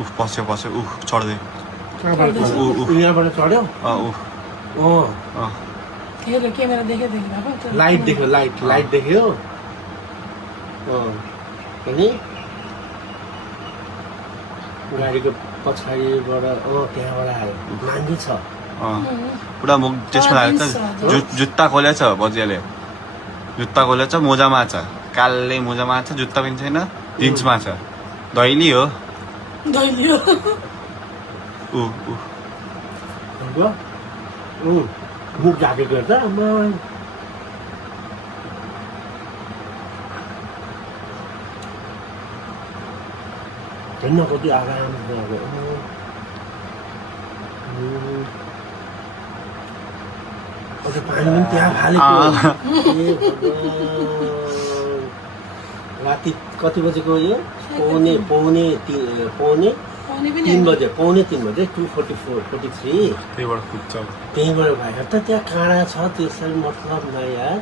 उफ पस्यो उफ चढ्दै यहाँबाट चढ्यो क्यामेरा देख्यो लाइट देख्यो लाइट देख्यो अनि गाडीको पछाडिबाट त्यहाँबाट आयो मान्छे छ पुरा मुख त्यसमा लाग्यो त जुत्ता खोलेछ बजियाले जुत्ता खोलेछ मोजामा छ कालले मोजामा छ जुत्ता पनि छैन जिन्समा छ दैली हो मुख ढाकेको त हेर्न कति आराम पानी पनि त्यहाँ फालेको राति कति बजेको यो पौने 3 बजे 2:44 त्यहीबाट कुद्छ त्यहीँबाट भएको त त्यहाँ काँडा छ त्यसरी मतलब न यार